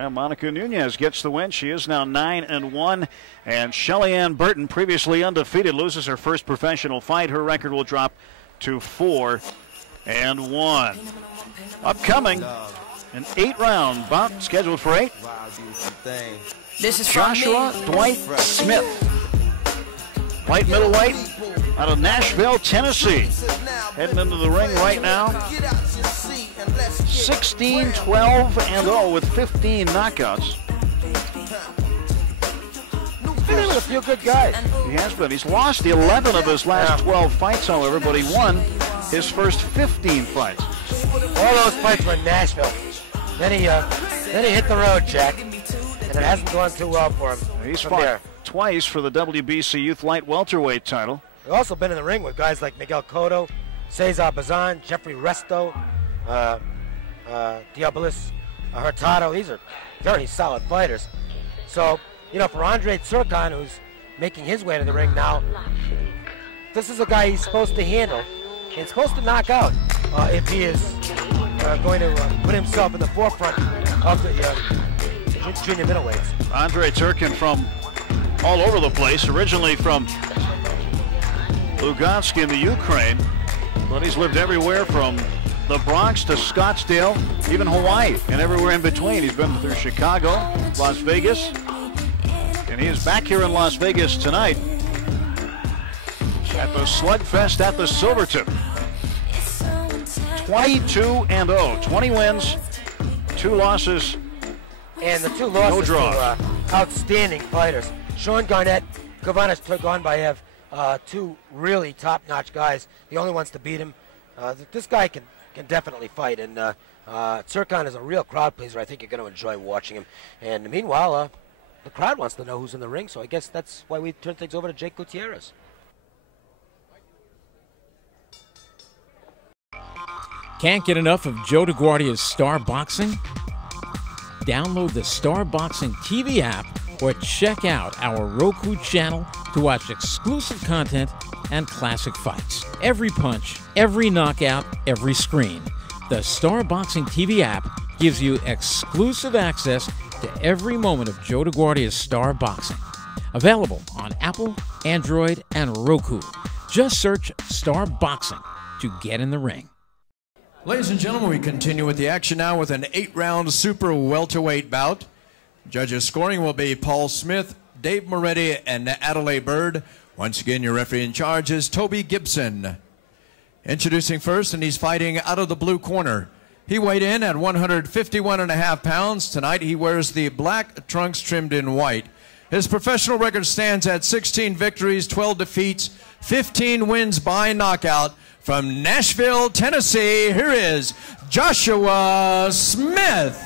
Well, Monica Nunez gets the win. She is now 9-1. And Shelly-Ann Burton, previously undefeated, loses her first professional fight. Her record will drop to 4-1. Upcoming, an 8-round bout scheduled for 8. This is Joshua Dwight Smith, light middleweight out of Nashville, Tennessee. Heading into the ring right now. 16-12-0 with 15 knockouts. He's been with a few good guys. He has been. He's lost 11 of his last 12 fights, however, but he won his first 15 fights. All those fights were in Nashville. Then he hit the road, Jack, and it hasn't gone too well for him. He's fought twice for the WBC Youth Light Welterweight title. He's also been in the ring with guys like Miguel Cotto, Cesar Bazan, Jeffrey Resto, Diabolis Hurtado. These are very solid fighters. So, you know, for Andrey Tsurkan, who's making his way to the ring now, this is a guy he's supposed to handle and supposed to knock out if he is going to put himself in the forefront of the junior middleweights. Andrey Tsurkan from all over the place, originally from Lugansk in the Ukraine, but he's lived everywhere from the Bronx to Scottsdale, even Hawaii, and everywhere in between. He's been through Chicago, Las Vegas, and he is back here in Las Vegas tonight at the Slugfest at the Silvertip. 22-0, 20 wins, 2 losses, and the 2 losses no draws. To outstanding fighters. Sean Garnett, Kavanas Turgonbayev, 2 really top-notch guys. The only ones to beat him. This guy can definitely fight, and Tsurkan is a real crowd pleaser. I think you're going to enjoy watching him. And meanwhile, the crowd wants to know who's in the ring, so I guess that's why we turn things over to Jake Gutierrez. Can't get enough of Joe DeGuardia's Star Boxing? Download the Star Boxing TV app or check out our Roku channel to watch exclusive content and classic fights. Every punch, every knockout, every screen. The Star Boxing TV app gives you exclusive access to every moment of Joe DeGuardia's Star Boxing. Available on Apple, Android, and Roku. Just search Star Boxing to get in the ring. Ladies and gentlemen, we continue with the action now with an 8-round super welterweight bout. Judges scoring will be Paul Smith, Dave Moretti, and Adelaide Bird. Once again, your referee in charge is Toby Gibson. Introducing first, and he's fighting out of the blue corner. He weighed in at 151.5 pounds. Tonight he wears the black trunks trimmed in white. His professional record stands at 16 victories, 12 defeats, 15 wins by knockout. From Nashville, Tennessee, here is Joshua Smith.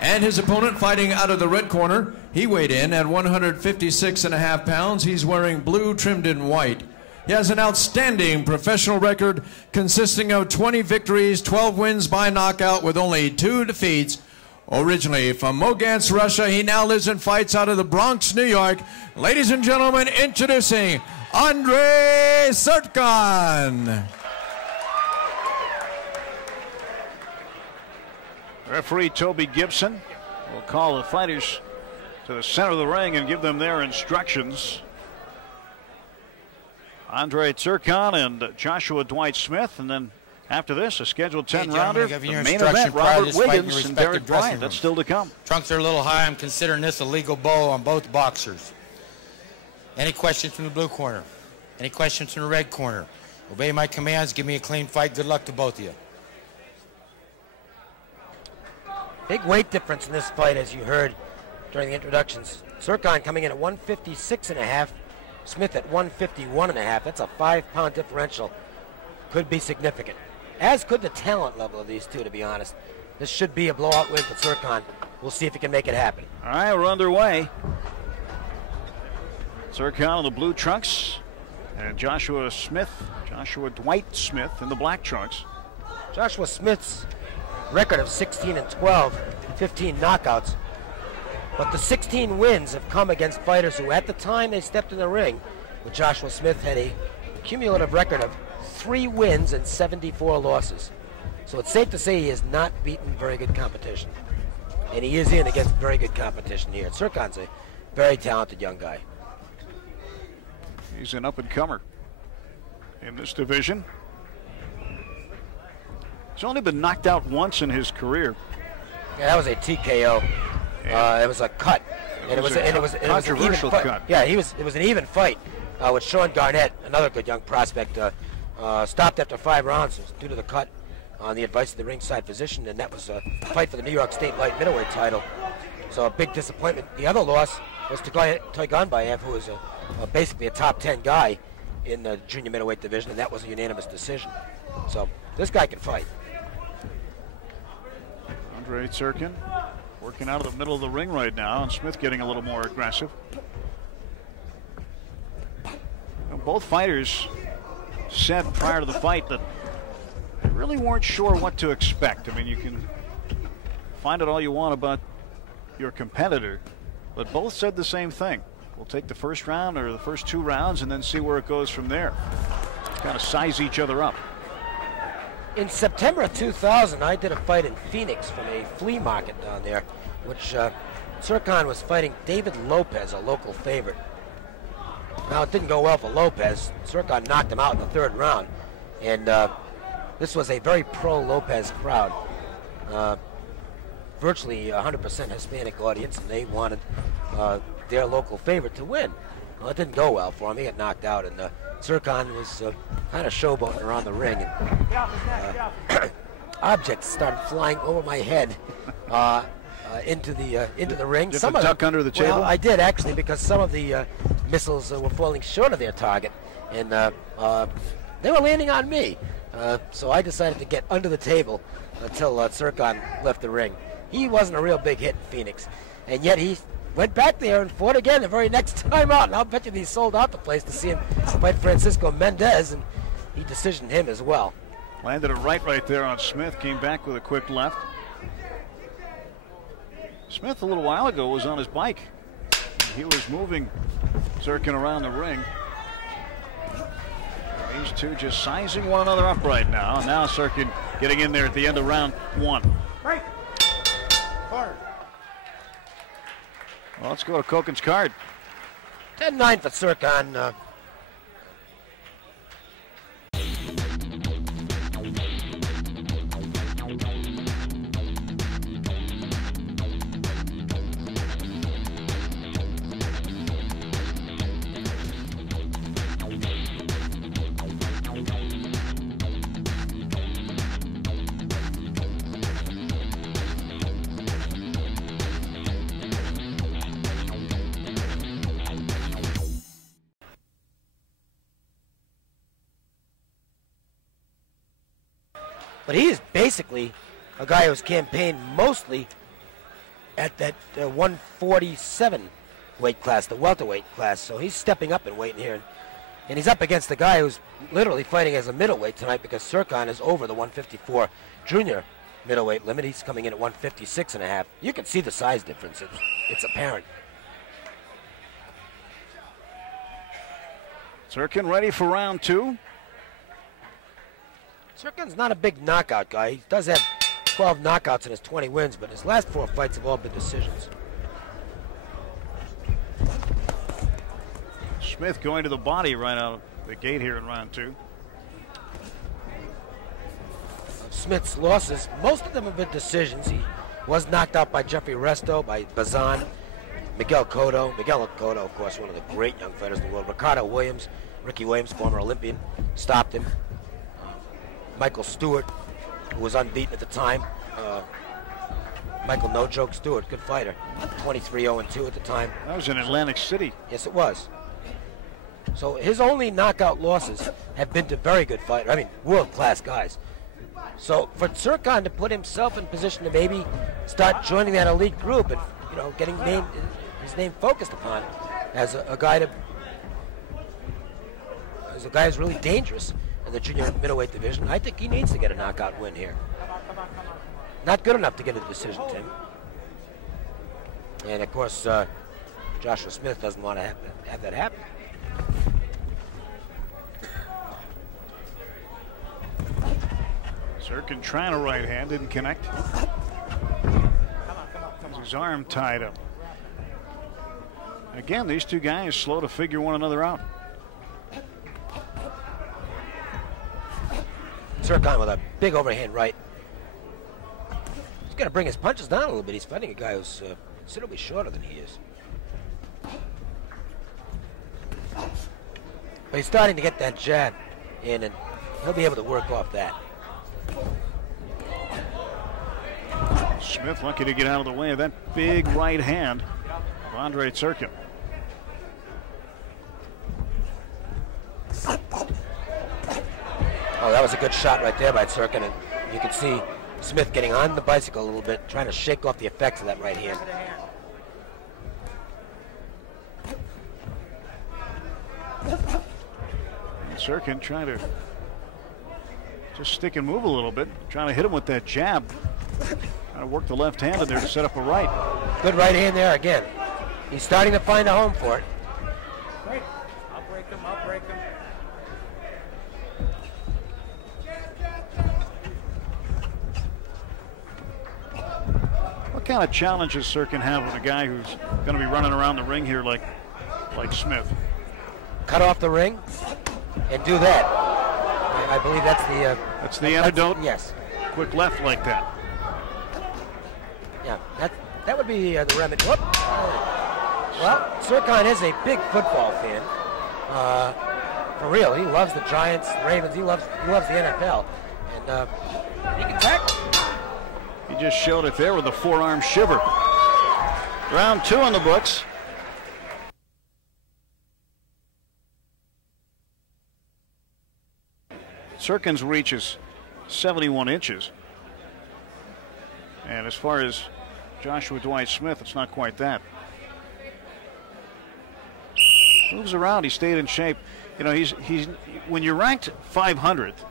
And his opponent fighting out of the red corner, he weighed in at 156.5 pounds. He's wearing blue trimmed in white. He has an outstanding professional record consisting of 20 victories, 12 wins by knockout with only 2 defeats. Originally from Mogansk, Russia, he now lives and fights out of the Bronx, New York. Ladies and gentlemen, introducing Andrey Tsurkan. Referee Toby Gibson will call the fighters to the center of the ring and give them their instructions. Andrey Tsurkan and Joshua Dwight Smith, and then after this, a scheduled 10-rounder. The main event, Robert Wiggins and Derek Bryant. That's still to come. Trunks are a little high. I'm considering this a legal blow on both boxers. Any questions from the blue corner? Any questions from the red corner? Obey my commands. Give me a clean fight. Good luck to both of you. Big weight difference in this fight, as you heard during the introductions. Tsurkan coming in at 156.5. Smith at 151.5. That's a 5-pound differential. Could be significant. As could the talent level of these two, to be honest. This should be a blowout win for Tsurkan. We'll see if he can make it happen. All right, we're underway. Tsurkan in the blue trunks, and Joshua Dwight Smith in the black trunks. Joshua Smith's record of 16-12, 15 knockouts. But the 16 wins have come against fighters who, at the time they stepped in the ring with Joshua Smith, had a cumulative record of 3 wins and 74 losses. So it's safe to say he has not beaten very good competition. And he is in against very good competition here. Tsurkan's a very talented young guy. He's an up-and-comer in this division. He's only been knocked out once in his career. Yeah, that was a TKO. It was a cut. And it was an even fight. Cut. Yeah, it was an even fight with Sean Garnett, another good young prospect. Stopped after 5 rounds due to the cut on the advice of the ringside physician, and that was a fight for the New York State light middleweight title. So a big disappointment. The other loss was to Tsurkan, who is basically a top 10 guy in the junior middleweight division, and that was a unanimous decision. So this guy can fight. Andrey Tsurkan working out of the middle of the ring right now, and Smith getting a little more aggressive. And both fighters said prior to the fight that they really weren't sure what to expect. I mean, you can find out all you want about your competitor, but both said the same thing. We'll take the first round or the first 2 rounds and then see where it goes from there. Kind of size each other up. In September of 2000, I did a fight in Phoenix from a flea market down there, which Tsurkan was fighting David Lopez, a local favorite. Now, it didn't go well for Lopez. Tsurkan knocked him out in the 3rd round, and this was a very pro-Lopez crowd. Virtually 100% Hispanic audience, and they wanted their local favorite to win. Well, it didn't go well for him. He got knocked out, and Tsurkan was kind of showboating around the ring. And, objects started flying over my head into the ring. Did you duck under the table? Well, I did actually, because some of the missiles were falling short of their target, and they were landing on me. So I decided to get under the table until Tsurkan left the ring. He wasn't a real big hit in Phoenix, and yet he went back there and fought again the very next time out, and I'll bet you he sold out the place to see him fight Francisco Mendez, and he decisioned him as well. Landed a right there on Smith, came back with a quick left. Smith a little while ago was on his bike. He was moving Tsurkan around the ring. These two just sizing one another up right now. And now Tsurkan getting in there at the end of round 1. Right. Hard. Well, let's go to Koken's card. 10-9 for Tsurkan. But he is basically a guy who's campaigned mostly at that 147 weight class, the welterweight class. So he's stepping up in weight here. And he's up against the guy who's literally fighting as a middleweight tonight, because Tsurkan is over the 154 junior middleweight limit. He's coming in at 156.5. You can see the size difference. It's apparent. Tsurkan ready for round 2. Tsurkan's not a big knockout guy. He does have 12 knockouts in his 20 wins, but his last 4 fights have all been decisions. Smith going to the body right out of the gate here in round 2. Smith's losses, most of them have been decisions. He was knocked out by Jeffrey Resto, by Bazan, Miguel Cotto. Miguel Cotto, of course, one of the great young fighters in the world. Ricky Williams, former Olympian, stopped him. Michael Stewart, who was unbeaten at the time. Michael No Joke Stewart, good fighter. 23-0-2 at the time. That was in Atlantic City. Yes, it was. So his only knockout losses have been to very good fighters. I mean, world-class guys. So for Tsurkan to put himself in position to maybe start joining that elite group and, you know, getting his name focused upon as a guy who's really dangerous in the junior middleweight division, I think he needs to get a knockout win here. Not good enough to get a decision, Tim. And of course, Joshua Smith doesn't want to have that happen. Tsurkan trying a right hand, didn't connect. His arm tied up. Again, these two guys slow to figure one another out. Tsurkan with a big overhand right. He's got to bring his punches down a little bit. He's fighting a guy who's considerably shorter than he is. But he's starting to get that jab in, and he'll be able to work off that. Smith lucky to get out of the way of that big right hand of Andrey Tsurkan. Oh, that was a good shot right there by Tsurkan, and you can see Smith getting on the bicycle a little bit, trying to shake off the effects of that right hand. Tsurkan trying to just stick and move a little bit, trying to hit him with that jab. Trying to work the left hand in there to set up a right. Good right hand there again. He's starting to find a home for it. I'll break him, I'll break him. What kind of challenges Tsurkan have with a guy who's going to be running around the ring here like Smith? Cut off the ring and do that. I believe that's the antidote. Yes. Quick left like that. Yeah, that would be the remedy. Whoop. Well, Tsurkan is a big football fan. For real, he loves the Giants, the Ravens. He loves the NFL, and he can tackle. He just showed it there with a forearm shiver. Round 2 on the books. Tsurkan's reach is 71 inches. And as far as Joshua Dwight Smith, it's not quite that. Moves around, he stayed in shape. You know, he's when you're ranked 500th,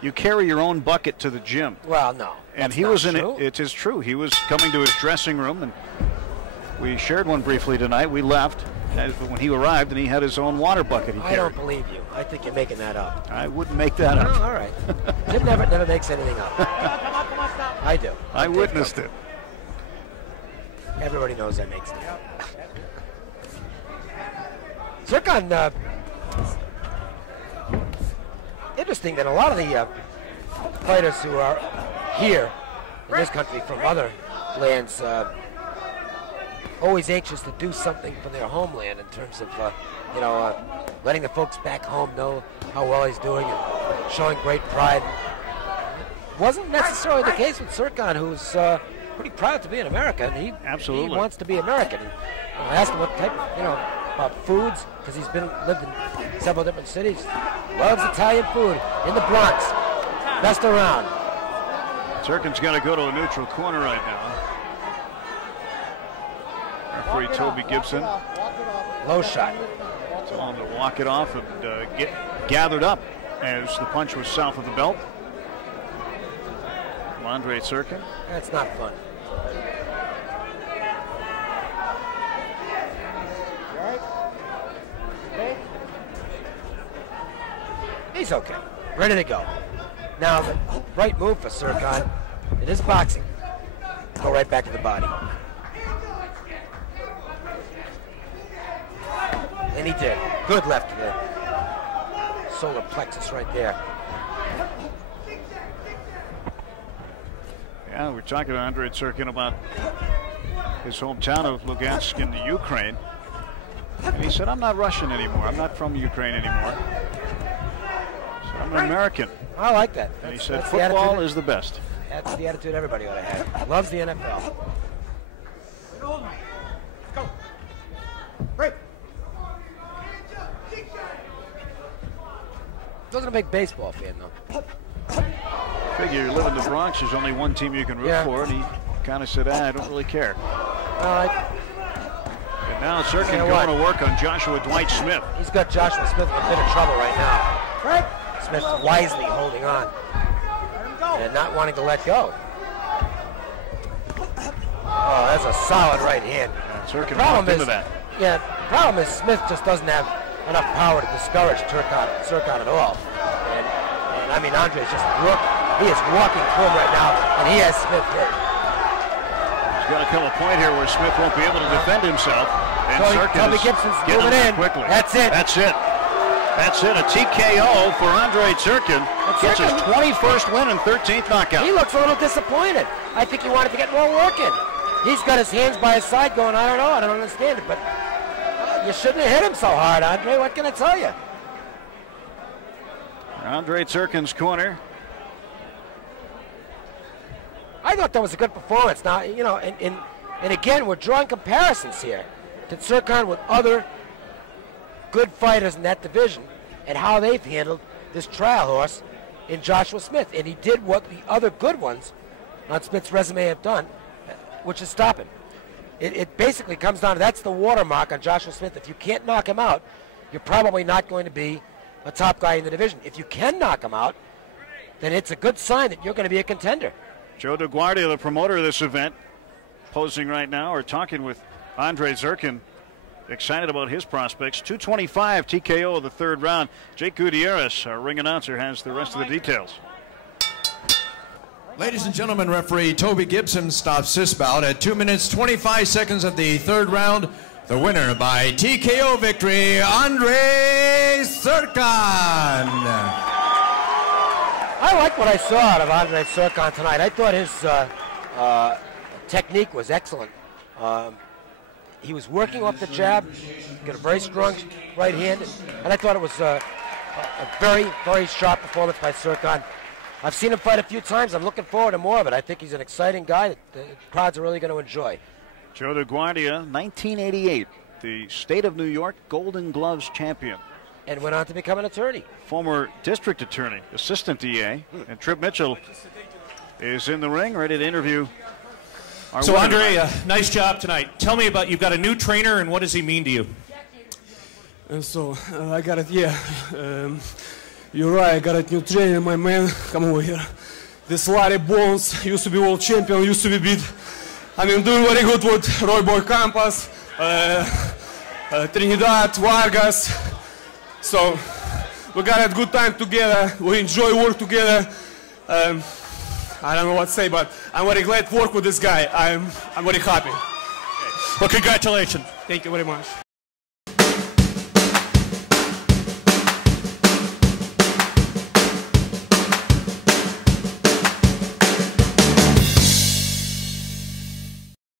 you carry your own bucket to the gym. Well, no. And he was in it. It is true. He was coming to his dressing room, and we shared one briefly tonight. We left when he arrived, and he had his own water bucket he carried. I don't believe you. I think you're making that up. I wouldn't make that up. Oh, all right. Jim never makes anything up. I do. I witnessed it. Everybody knows I makes it up. Tsurkan, interesting that a lot of the fighters who are here in this country from other lands always anxious to do something for their homeland in terms of, letting the folks back home know how well he's doing and showing great pride. Wasn't necessarily the case with Tsurkan, who's pretty proud to be an American. He wants to be American. And I asked him what type of, about foods, because he's lived in several different cities. Loves Italian food in the Bronx. Best around. Tsurkan's got to go to a neutral corner right now. Referee Toby Gibson. Low shot. Telling him to walk it off and get gathered up as the punch was south of the belt. Andrey Tsurkan. That's not fun. He's okay. Ready to go. Now, the right move for Tsurkan. It is boxing. Go right back to the body. And he did. Good left to the solar plexus right there. Yeah, we're talking to Andrey Tsurkan about his hometown of Lugansk in the Ukraine. And he said, I'm not Russian anymore. I'm not from Ukraine anymore. So I'm an American. I like that. And he said, football is the best. That's the attitude everybody ought to have. Loves the NFL. Go. Break. Wasn't a big baseball fan, though. Figure you live in the Bronx, there's only one team you can root for, and he kind of said, I don't really care. And now Tsurkan going to work on Joshua Dwight Smith. He's got Joshua Smith in a bit of trouble right now. Right. Smith wisely holding on and not wanting to let go. Oh, that's a solid right hand. Tsurkan walked into that. Yeah, the problem is Smith just doesn't have enough power to discourage Tsurkan at all. And I mean, Andrey's just He is walking through him right now, and he has Smith hit. There's got to come a point here where Smith won't be able to defend himself. And Toby Gibson's moving in. Quickly. That's it. That's it. That's it. A TKO for Andrey Tsurkan. Gets his 21st win and 13th knockout. He looks a little disappointed. I think he wanted to get more work in. He's got his hands by his side going, I don't know, I don't understand it, but you shouldn't have hit him so hard, Andrey. What can I tell you? Andrey Tsurkan's corner. I thought that was a good performance. Now, you know, and again, we're drawing comparisons here to Tsurkan with other good fighters in that division and how they've handled this trial horse in Joshua Smith. And he did what the other good ones on Smith's resume have done, which is stop him. It basically comes down to that's the watermark on Joshua Smith. If you can't knock him out, you're probably not going to be a top guy in the division. If you can knock him out, then it's a good sign that you're going to be a contender. Joe DeGuardia, the promoter of this event, posing right now or talking with Andrey Tsurkan. Excited about his prospects. 225 TKO of the third round. Jake Gutierrez, our ring announcer, has the rest of the details. Ladies and gentlemen, referee Toby Gibson stops this bout at 2 minutes 25 seconds of the third round. The winner by TKO victory, Andrey Tsurkan. I like what I saw out of Andrey Tsurkan tonight. I thought his technique was excellent. He was working off the jab, got a very strong right hand, and I thought it was a very, very sharp performance by Tsurkan. I've seen him fight a few times. I'm looking forward to more of it. I think he's an exciting guy that the crowds are really going to enjoy. Joe DeGuardia, 1988, the state of New York Golden Gloves champion. And went on to become an attorney. Former district attorney, assistant DA. And Trip Mitchell is in the ring, ready to interview our So, winner. Andrey, nice job tonight. Tell me about, you've got a new trainer, and what does he mean to you? I got it, yeah. You're right, I got a new trainer, my man. Come over here. This Larry Bones used to be world champion, used to be beat. I mean, doing very good with Roy Boy Campas, Trinidad, Vargas. So we got a good time together. We enjoy work together. I don't know what to say, but I'm very glad to work with this guy. I'm very happy. Well, congratulations. Thank you very much.